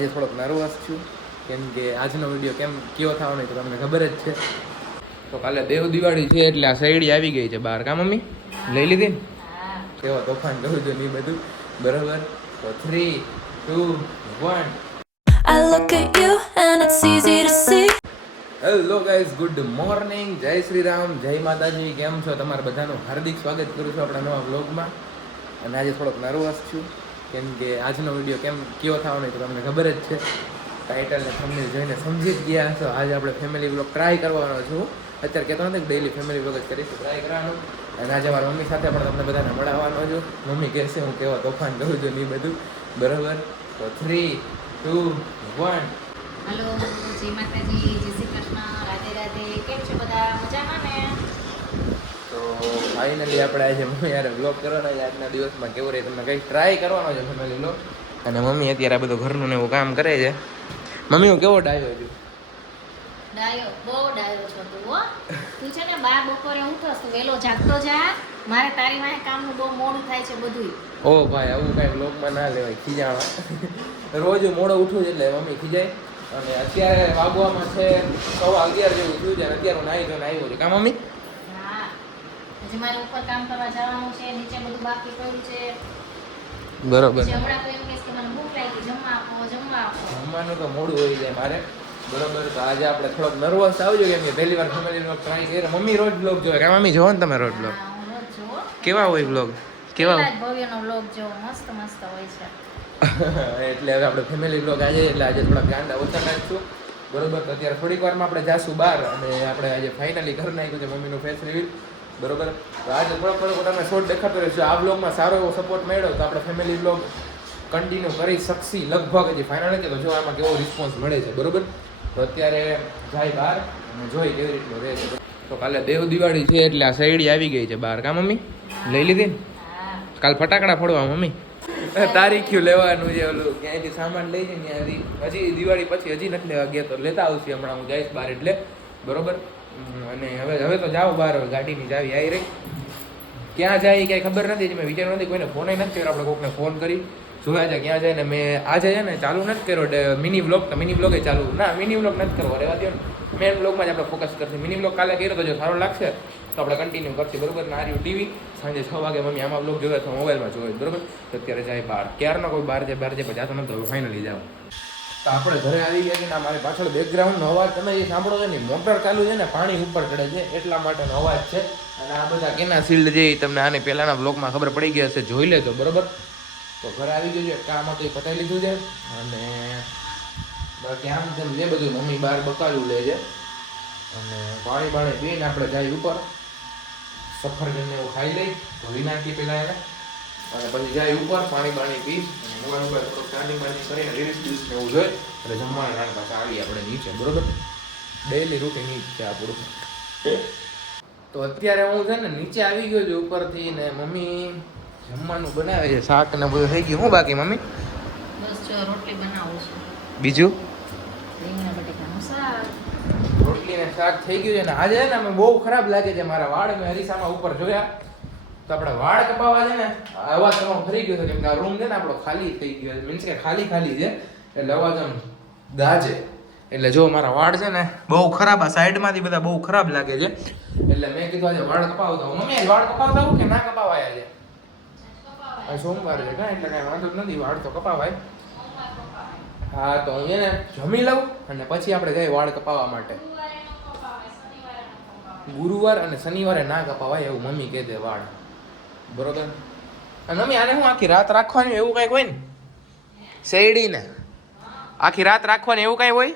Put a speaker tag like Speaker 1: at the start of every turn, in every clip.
Speaker 1: આજે થોડોક નર્વસ છું. કેમ કે આજનો વીડિયો કેમ કેવો થવાનો તો તમને ખબર જ છે. તો કાલે દેવ દિવાળી છે એટલે આ શેરડી આવી ગઈ છે બહાર. કા મમ્મી? લઈ લીધી? ને કેવા તોફાન કરું છું ને બધું? બરાબર? તો three two one
Speaker 2: I look at you and it's easy to see.
Speaker 1: Hello guys good morning જય શ્રી રામ. જય માતાજી. કેમ છો? તમારા બધાનું હાર્દિક સ્વાગત કરું છું આપણા નવા બ્લોગમાં અને આજે થોડોક નર્વસ છું. કેમ કે આજનો વીડિયો કેમ કયો થવાનો તો તમને ખબર જ છે. ટાઇટલ ને જોઈને સમજી જ ગયા છો આજે આપણે ફેમિલી વ્લોગ ટ્રાય કરવાનો છું. અત્યારે કહેતો નથી કે ડેઈલી ફેમિલી વ્લોગ જ કરીશું. ટ્રાય કરવાનું. અને આજે મારા મમ્મી સાથે પણ તમને બધાને મળવાનો છું. મમ્મી કહેશે હું કેવા તોફાન કરું છું ને એ બધું. બરાબર? તો થ્રી ટુ વન
Speaker 3: હલો જય માતાજી, જય શ્રી કૃષ્ણ.
Speaker 1: ફાઇનલી આપણે આજે મમ્મી યાર બ્લોગ કરવાનો છે. આજના દિવસમાં કેવું રહે તમને કંઈક ટ્રાય કરવાનો છે ફેમિલી લો અને મમ્મી અત્યારે આ બધું ઘરનું ને એવું કામ કરે છે. મમ્મી હું કેવો ડાયો છું?
Speaker 3: ડાયો બહુ ડાયો છો તું હો. તું છે ને બા બપોરે ઉઠોસ તું વહેલો જાગતો જા. મારે તારી વાંહે કામનું બહુ મોડું થાય છે બધુંય.
Speaker 1: ઓ ભાઈ આવું કાંઈ બ્લોગમાં ના લેવાય ખીજાવા. રોજ મોડો ઉઠું એટલે મમ્મી ખીજાય. અને અત્યારે વાગવામાં છે સવા અગિયાર જેવું થયું છે અને અત્યારે હું નાહી ધોઈને આવ્યો છું. કા મમ્મી?
Speaker 3: મારે ઉપર કામ કરવા જવાનું છે નીચે બધું બાકી પડ્યું છે.
Speaker 1: બરોબર.
Speaker 3: હમણાં તો એમ કે મને ભૂખ લાગી જમવા આપો જમવા આપો.
Speaker 1: જમવાનું તો મોડું હોય જાય મારે. બરોબર તો આજે આપણે થોડોક નર્વસ આવજો કેમ કે પહેલી વાર ફેમિલી બ્લોગ ટ્રાય કરે મમ્મી રોજ બ્લોગ જોવે. કે મમ્મી જોવો ને તમે રોજ બ્લોગ. કેવા હોય બ્લોગ કેવા
Speaker 3: ભવ્યનો બ્લોગ જોવો મસ્ત મસ્ત હોય છે.
Speaker 1: એટલે હવે આપણે ફેમિલી બ્લોગ આજે એટલે આજે થોડા ગાંડા ઓછા નાખશું બરોબર તો અત્યારે થોડીક વારમાં આપણે જાશું બહાર અને આપણે આજે ફાઇનલી ઘર નાખ્યું છે મમ્મીનું ફેસ રિવીલ બરોબર? તો આજે થોડોક થોડોક તમને શોર્ટ દેખાતો રહેશે આ બ્લોગમાં સારો એવો સપોર્ટ મળ્યો તો આપણે ફેમિલી બ્લોગ કન્ટિન્યુ કરી શકશી લગભગ હજી ફાઇનલ નથી. તો જો આમાં કેવો રિસ્પોન્સ મળે છે બરોબર? તો અત્યારે જાય બહાર અને જોઈ કેવી રીતનું રહે છે. તો કાલે દેવ દિવાળી છે એટલે આ શેરડી આવી ગઈ છે બહાર. કા મમ્મી? લઈ લીધી? ને કાલ ફટાકડા ફોડવા મમ્મી? તારીખ્યું લેવાનું છે ઓલું. ક્યાંયથી સામાન લઈ જાય ત્યાંથી. હજી દિવાળી પછી હજી નથી લેવા ગયા તો લેતા આવશે હમણાં. હું જઈશ બહાર એટલે. બરોબર? અને હવે હવે તો જાઓ બહાર, હવે ગાડીની ચાવી આવી રહી. ક્યાં જાય કાંઈ ખબર નથી મેં વિચાર્યું નથી, કોઈને ફોન નથી કર્યો, આપણે કોકને ફોન કરી. જોયા છે, ક્યાં જાય ને, મેં આજે છે ને ચાલુ નથી કર્યો મિની બ્લોગ મિની બ્લોગે ચાલુ. ના મિની બ્લોગ નથી કરવો, રહેવા દો ને. મેન બ્લોગમાં જ આપણે ફોકસ કરશું. મિની બ્લોગ કાલે કર્યો તો જો સારો લાગશે, તો આપણે કન્ટિન્યુ કરશું, બરોબર? ને આર્યું ટીવી, સાંજે છ વાગે મમ્મી આમાં બ્લોગ જોયો તો મોબાઈલમાં જોયો બરોબર? તો અત્યારે જાય બહાર. ક્યારનો કોઈ બહાર જાય બહાર જાય પછી જાતો નથી ફાઇનલી જાવ તો આપણે ઘરે આવી ગયા કે ના મારી પાછળ બેકગ્રાઉન્ડનો અવાજ તમે જે સાંભળો છો ને મોટર ચાલુ છે ને, પાણી ઉપર ચડે છે, એટલા માટેનો અવાજ છે. અને આ બધા કેના શિલ્ડ એ તમને આની પહેલાના બ્લોગમાં ખબર પડી ગઈ હશે, જોઈ લેજો, બરોબર? તો ઘરે આવી ગયું છે કામ હતું એ પતાવી લીધું છે. અને બાકી આમ તેમ જે બધું મમ્મી બહાર બકાલું લે છે. અને પાણી બાણી પીને આપણે જાય ઉપર. સફરજનને એવું ખાઈ લઈ. ધોઈ નાખીએ પહેલાં એને. અને પછી જાય ઉપર પાણી બાણી પી મોબાઈલ ઉપર થોડુંક ચાર્જિંગ બાર્જિંગ કરીને રીલ્સ બીલ્સ ને એવું જોઈ એટલે જમવાના ટાઈમ પાછા આવીએ આપણે નીચે બરોબર ડેઈલી રૂટીન ઈ છે આપણું તો અત્યારે હું છે ને નીચે આવી ગયો છું ઉપરથી ને મમ્મી જમવાનું બનાવે છે શાક ને બધું થઈ ગયું. હું બાકી મમ્મી?
Speaker 3: બસ જો રોટલી બનાવું છું.
Speaker 1: બીજું?
Speaker 3: રીંગણા બટેકાનું શાક
Speaker 1: રોટલી ને શાક થઈ ગયું છે ને આજે ને અમે બહુ ખરાબ લાગે છે મારા વાળ. મેં હરીસામાં ઉપર જોયા. તો આપણે વાળ કપાવા છે ને અવાજ તમારો ફરી ગયો છે કેમ કે આ રૂમ છે ને આપણો ખાલી થઈ ગયો છે. મીન્સ કે ખાલી ખાલી છે. એટલે અવાજ આમ દાજે. એટલે જો મારા વાળ છે ને બહુ ખરાબ આ સાઈડમાંથી બધા બહુ ખરાબ લાગે છે. એટલે મેં કીધું આજે વાળ કપાવતા હું. મમ્મી વાળ કપાવતા હું કે ના કપાવાયા છે આ સોમવાર છે કાં એટલે કાંઈ વાંધો નથી. વાળ તો કપાવાય. હા તો હું એને જમી લઉં અને પછી આપણે જઈએ વાળ કપાવવા માટે. ગુરુવાર અને શનિવારે ના કપાવાય એવું મમ્મી કહે દે વાળ. બરોબર? અને મમ્મી, આને હું આખી રાત રાખવાની એવું કંઈક હોય ને? શેરડીને. આખી રાત રાખવાની એવું કંઈ હોય?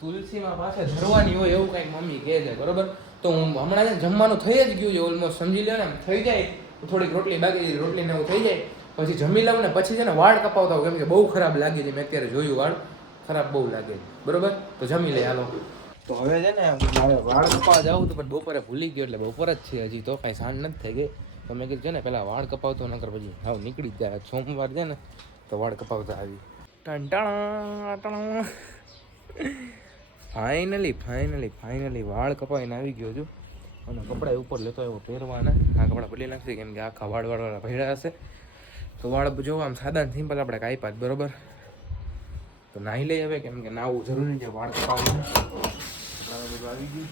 Speaker 1: તુલસીમાં પાસે ધરવાની હોય એવું કંઈક મમ્મી કહે છે, બરોબર? તો હું હમણાં જમવાનું થઈ જ ગયું છે ઓલમોસ્ટ સમજી લો ને થઈ જાય. થોડીક રોટલી બાકી રોટલી ને એવું થઈ જાય. પછી જમી લઉં ને પછી છે ને વાળ કપાવતા કેમ કે બહુ ખરાબ લાગે છે, મેં અત્યારે જોયું વાળ. ખરાબ બહુ લાગે બરોબર? તો જમી લઈ હાલો. તો હવે છે ને મારે વાળ કપાવવા જવું તો પણ બપોરે ભૂલી ગયો એટલે બપોર જ છે હજી, તો કાંઈ સાંજ નથી થઈ ગઈ. તો મેં કીધું છે ને પહેલાં વાળ કપાવતો, નકર પછી હાવ નીકળી જાય. સોમવાર છે ને, તો વાળ કપાવતા આવી ટંટાણા ફાઇનલી ફાઇનલી ફાઇનલી વાળ કપાવીને આવી ગયો છું. અને કપડા ઉપર લેતો એવો પહેરવાના. આ કપડાં બદલી નાખશે, કેમ કે આખા વાળ વાળવાળા ભર્યા હશે. તો વાળ જો આમ સાદા સિમ્પલ આપણે કાપ્યા જ બરોબર? તો નાહી લઈ હવે, કેમ કે નાવું જરૂરી છે વાળ કપાવવું કપડામાં બધું આવી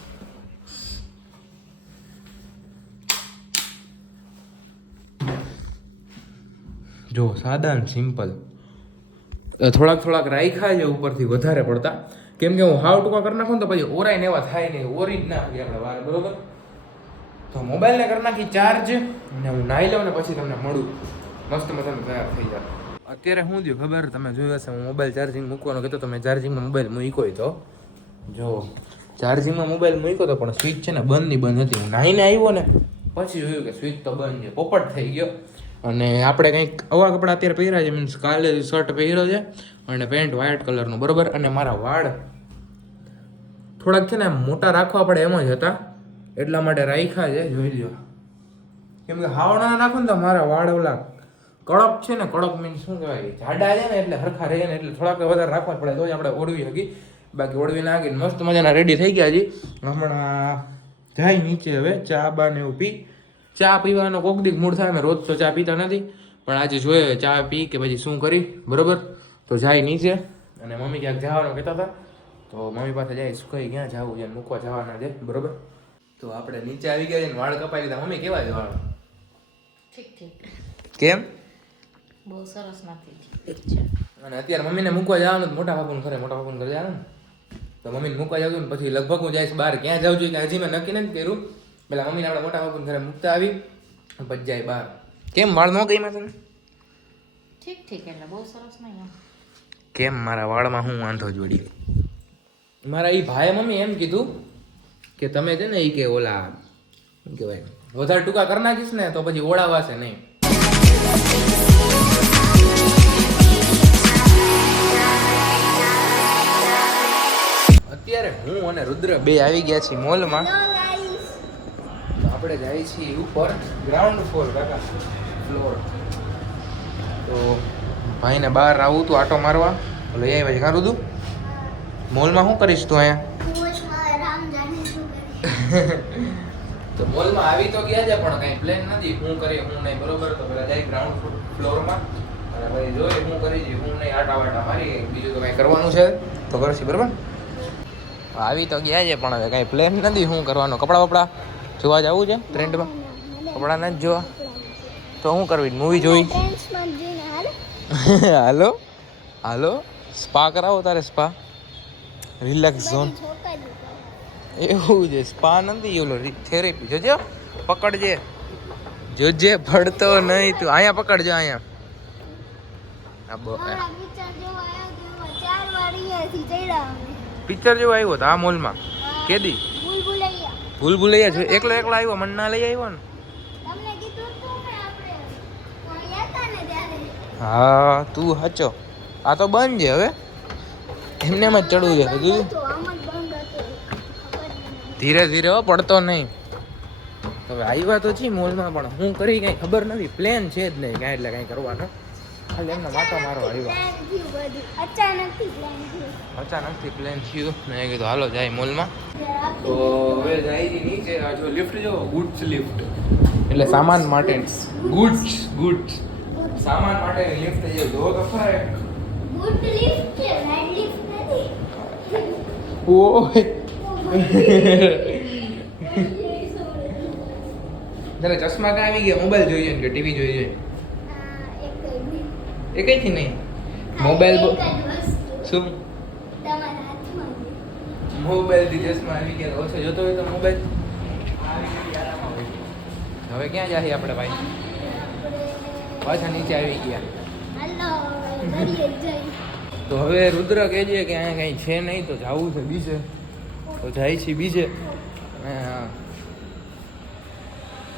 Speaker 1: જો, સાદા ને સિમ્પલ થોડાક થોડાક રાખ્યા છે ઉપરથી વધારે પડતા. કેમ કે હું હાવ ટૂંકા કરી નાખું ને તો પછી ઓરાય ને એવા થાય નહીં, ઓરી જ નાખી આપણે વાર, બરોબર? તો મોબાઈલને કરી નાખી ચાર્જ અને હું નાહી લઉં ને પછી તમને મળું. મસ્ત મજાનું તૈયાર થઈ જાય. અત્યારે શું થયું ખબર? તમે જોયું હશે, હું મોબાઈલ ચાર્જિંગ મૂકવાનો કહેતો તો મેં ચાર્જિંગમાં મોબાઈલ મૂક્યો તો. જો ચાર્જિંગમાં મોબાઈલ મૂક્યો તો પણ સ્વિચ છે ને બંધની બંધ હતી. હું નાહીને આવ્યો ને, પછી જોયું કે સ્વિચ તો બંધ છે. પોપટ થઈ ગયો. અને આપણે કંઈક આવા કપડાં અત્યારે પહેર્યા છે મીન્સ કાલે શર્ટ પહેર્યો છે અને પેન્ટ વ્હાઇટ કલરનું બરોબર? અને મારા વાળ થોડાક છે ને મોટા રાખવા પડે એમ જ હતા. એટલા માટે રાખ્યા છે, જોઈ લ્યો. કેમ કે હાવણા રાખો ને તો મારા વાળ ઓલા કડક છે ને, કડક મીન્સ શું કહેવાય? જાડા છે ને એટલે હરખા રહે ને એટલે થોડાક વધારે રાખવા પડે તો આપણે ઓળવી શકીએ. બાકી ઓળવી નાખીને મસ્ત મજાના રેડી થઈ ગયા હજી. હમણાં જાય નીચે હવે ચા બા ને એવું પી. ચા પીવાનો કોક દીક મૂડ થાય અમે રોજ તો ચા પીતા નથી. પણ આજે જોઈએ ચા પી કે પછી શું કરી બરોબર? તો જાય નીચે. અને મમ્મી ક્યાંક જવાનું કહેતા હતા. તો મમ્મી પાસે જાય શું કઈ ક્યાં જવું છે મૂકવા જવાના છે બરોબર? તો આપણે નીચે આવી ગયા ને વાળ કપાઈ લીધા. મમ્મી કેવા છે વાળ?
Speaker 3: ઠીક ઠીક.
Speaker 1: કેમ?
Speaker 3: બહુ સરસ નથી ઠીક છે.
Speaker 1: અને અત્યારે મમ્મીને મૂકવા જવાનું મોટા બાપુને ઘરે મોટા બાપુને ઘરે જવાનું તો મમ્મીને મૂકવા જાઉં ને પછી લગભગ હું જઈશ બહાર. ક્યાં જાઉં જોઈએ કે હજી મેં નક્કી નથી કર્યું. પેલા મમ્મીને આપણે મોટા બાપુને ઘરે મૂકતા આવી પછી જાય બહાર. કેમ વાળ ન ગઈ તને?
Speaker 3: ઠીક ઠીક એટલે બહુ સરસ નહીં
Speaker 1: કેમ મારા વાળમાં હું વાંધો જોડી મારા એ ભાઈએ મમ્મી એમ કીધું કે તમે છે ને એ કે ઓલા શું કહેવાય વધારે ટૂંકા કરી નાખીશ ને તો પછી ઓળાવાશે નહીં. અત્યારે હું અને રુદ્ર બે આવી ગયા છીએ મોલમાં. આપણે જઈએ છીએ ઉપર ગ્રાઉન્ડ ફ્લોર કાકા ફ્લોર તો ભાઈને બહાર આવું તું આટો મારવા. લઈ આવ્યા છે કાં રુદુ મોલમાં શું કરીશ તું અહીંયા? તો મોલમાં આવી તો ગયા છે પણ કઈ પ્લેન નથી. હું કરી હું નહીં. બરોબર? તો પેલા જાય ગ્રાઉન્ડ ફ્લોરમાં અને પછી જોઈએ હું કરી જઈએ હું નહીં આટા વાટા મારી. બીજું તો કઈ કરવાનું છે. તો કરશી બરોબર? આવી તો ગયા છે પણ હવે કઈ પ્લેન નથી. શું કરવાનું? કપડા બપડા જોવા જવું છે ટ્રેન્ડમાં કપડાં નથી જોવા? તો શું કરવી? મૂવી જોઈ હાલો. હાલો? સ્પા કરાવો તારે સ્પા રિલેક્સ ઝોન એવું છે સ્પા નથી ઓલો થેરેપી જોજો પકડજે. જોજે પડતો નહીં તું. અહીંયા પકડજો અહીંયા. આ બ- પિક્ચર જેવો આવ્યો હતો આ મોલમાં. કેદી? ભૂલ ભૂલૈયા છે. એકલો એકલો આવ્યો મને ના લઈ આવ્યો ને? હા તું હાચો. આ તો બંધ છે હવે. એમને એમ જ ચડવું છે હજુ. ધીરે ધીરે હો પડતો નહીં. હવે આવ્યા તો છે મોલમાં પણ. હું કરી કઈ ખબર નથી. પ્લેન છે જ નહીં કાંઈ એટલે કાંઈ કરવાનો. ખાલી એમના માતા મારો આવ્યો. અચાનકથી પ્લેન થયું. મેં કીધું હાલો જાય મોલમાં તો હવે જાય નીચે આ જો લિફ્ટ જો ગુડ્સ લિફ્ટ એટલે સામાન માટે ગુડ્સ ગુડ્સ સામાન માટે લિફ્ટ જે જો તો ખરા ઓય. તારે ચશ્મા ક્યાં આવી ગયા? મોબાઈલ જોઈએ કે ટીવી જોઈએ? એ કઈથી નહીં? મોબાઈલ શું? મોબાઈલથી ચશ્મા આવી ગયા. ઓછો જોતો હોય તો મોબાઈલ હવે ક્યાં જાય આપણે ભાઈ? પાછા નીચે આવી ગયા. તો હવે રુદ્ર કહેજે કે અહીંયા કંઈ છે નહીં તો જવું છે બીજે. તો જાય છે બીજે.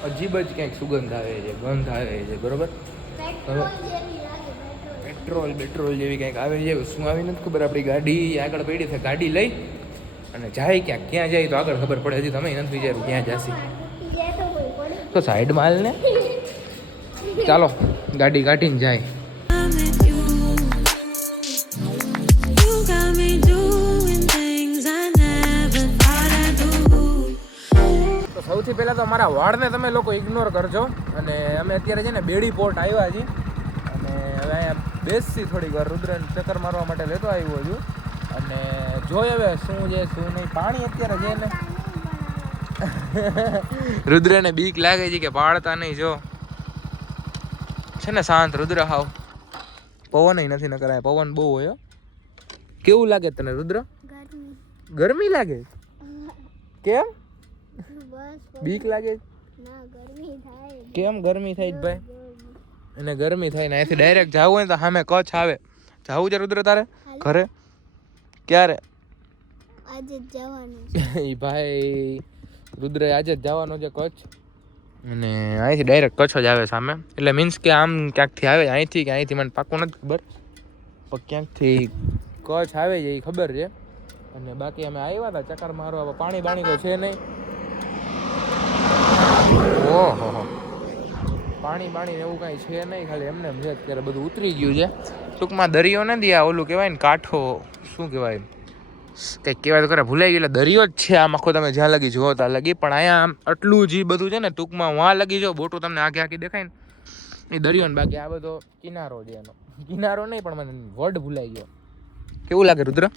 Speaker 1: અજીબ જ ક્યાંક સુગંધ આવે છે ગંધ આવે છે બરોબર? પેટ્રોલ પેટ્રોલ જેવી કંઈક આવે છે, શું આવી નથી ખબર, આપણી ગાડી આગળ પડી છે, ગાડી લઈ અને જાય ક્યાં ક્યાં જાય તો આગળ ખબર પડે, હજી તમે નથી વિચાર્યું ક્યાં જશે. તો સાઈડમાં હાલ ને? ચાલો, ગાડી કાઢીને જાય. સૌથી પહેલાં તો મારા વાળને તમે લોકો ઇગ્નોર કરજો. અને અમે અત્યારે છે ને બેડી પોર્ટ આવ્યા છીએ. બેસી થોડીક વાર રુદ્રને ચક્કર મારવા માટે લેતો આવ્યો છું. અને જોઈ હવે શું છે શું નહીં. પાણી અત્યારે છે ને. રુદ્રને બીક લાગે છે કે પાડતા નહીં જો. છે ને શાંત રુદ્ર હાવ. પવન નથી ન કરાય પવન બહુ હોય કેવું લાગે તને રુદ્ર?
Speaker 4: ગરમી.
Speaker 1: લાગે? કેમ? બીક લાગે? કેમ ગરમી થાય ભાઈ? અને ગરમી થાય ને અહીંથી ડાયરેક્ટ જવું હોય તો સામે કચ્છ આવે. જવું છે રુદ્ર તારે? ઘરે? ક્યારે?
Speaker 4: આજે જવાનું
Speaker 1: એ ભાઈ રુદ્ર આજે જ જવાનો છે કચ્છ. અને અહીંથી ડાયરેક્ટ કચ્છ જ આવે સામે. એટલે મીન્સ કે આમ ક્યાંકથી આવે? અહીંથી કે અહીંથી? મને પાકું નથી ખબર. પણ ક્યાંકથી કચ્છ આવે છે એ ખબર છે. અને બાકી અમે આવ્યા હતા ચક્કર મારવા પણ પાણી બાણી તો છે નહીં ઓહો હો પાણી બાણી એવું કાંઈ છે નહીં ખાલી એમને એમ છે અત્યારે બધું ઉતરી ગયું છે. ટૂંકમાં દરિયો નથી આ ઓલું કહેવાય ને કાંઠો શું કહેવાય? કંઈક કહેવાય તો ખરા ભૂલાઈ ગયું એટલે દરિયો જ છે આમ આખો તમે જ્યાં લગી જુઓ ત્યાં લગી. પણ અહીંયા આમ આટલું જે બધું છે ને ટૂંકમાં વાં લગી જો બોટું તમને આખી આખી દેખાય ને. એ દરિયો ને બાકી આ બધો કિનારો છે એનો. કિનારો નહીં પણ મને વર્ડ ભૂલાઈ ગયો. કેવું લાગે રુદ્ર?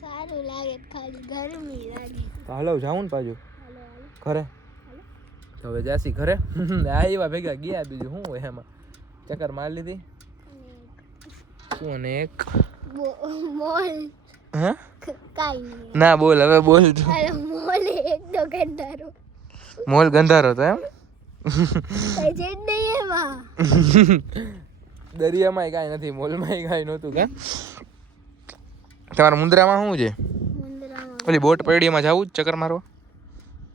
Speaker 4: સારું લાગે ખાલી ગરમી લાગે.
Speaker 1: હાલો જાઉં ને પાછું. ઘરે? તો હવે જાસી ઘરે. આવ્યા ભેગા ગયા બીજું શું હોય એમાં? ચક્કર મારી લીધી? શું અને એક?
Speaker 4: બો- મોલ.
Speaker 1: હા? ના બોલ હવે બોલ
Speaker 4: મોલ એક તો ગંધારો.
Speaker 1: મોલ ગંધારો તો એમ? દરિયામાંય કાંઈ નથી મોલમાંય કાંઈ નહોતું કા? તમારા મુંદ્રામાં શું છે? ઓલી બોટ પરડીમાં જવું જ ચક્કર મારવા?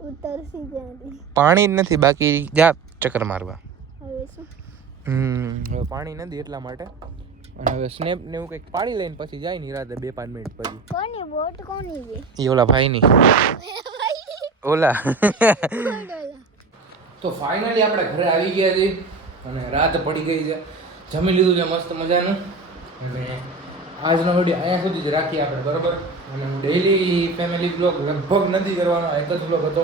Speaker 4: ઉતરસી ત્યાંથી
Speaker 1: પાણી જ નથી બાકી જા ચક્કર મારવા.
Speaker 4: હવે શું?
Speaker 1: હમ હવે પાણી નથી એટલા માટે. અને હવે સ્નેપ ને એવું કંઈક પાડી લઈને પછી જાય ની રાતે બે પાંચ મિનિટ પછી.
Speaker 4: કોની બોટ કોની છે?
Speaker 1: એ ઓલા ભાઈની. ઓલા. તો ફાઇનલી આપણે ઘરે આવી ગયા છીએ અને રાત પડી ગઈ છે. જમી લીધું છે મસ્ત મજાનું. આજનો વીડિયો અહીંયા સુધી જ રાખીએ આપણે બરોબર? અને હું ડેઈલી ફેમિલી બ્લોગ લગભગ નથી કરવાનો, એક જ બ્લોગ હતો.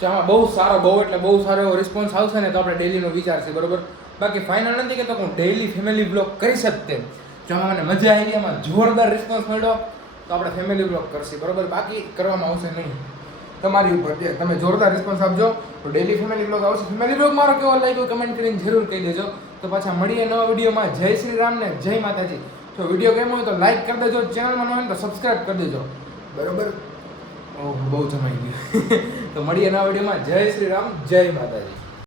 Speaker 1: જો આમાં બહુ સારો બહુ, એટલે બહુ સારો એવો રિસ્પોન્સ આવશે ને તો આપણે ડેઈલીનો વિચાર છે, બરોબર? બાકી ફાઇનલ નથી કે તો હું ડેઈલી ફેમિલી બ્લોગ કરી શકતે જો આમાં મને મજા આવી એમાં જોરદાર રિસ્પોન્સ મળ્યો. તો આપણે ફેમિલી બ્લોગ કરશે, બરોબર? બાકી કરવામાં આવશે નહીં. તમારી ઉપર છે તમે જોરદાર રિસ્પોન્સ આપજો. તો ડેલી ફેમિલી બ્લોગ આવશે. ફેમિલી બ્લોગ મારો કેવો લાગ્યો? કમેન્ટ કરીને જરૂર કહી દેજો. તો પાછા મળીએ નવા વિડીયોમાં જય શ્રી રામ ને જય માતાજી. તો વીડિયો ગમ્યો હોય તો લાઈક કરી દેજો ચેનલમાં ન હોય તો સબસ્ક્રાઇબ કરી દેજો. બરોબર. ઓહ બહુ જમાઈ ગયું. તો મળીએ નવા વિડીયોમાં જય શ્રી રામ જય માતાજી.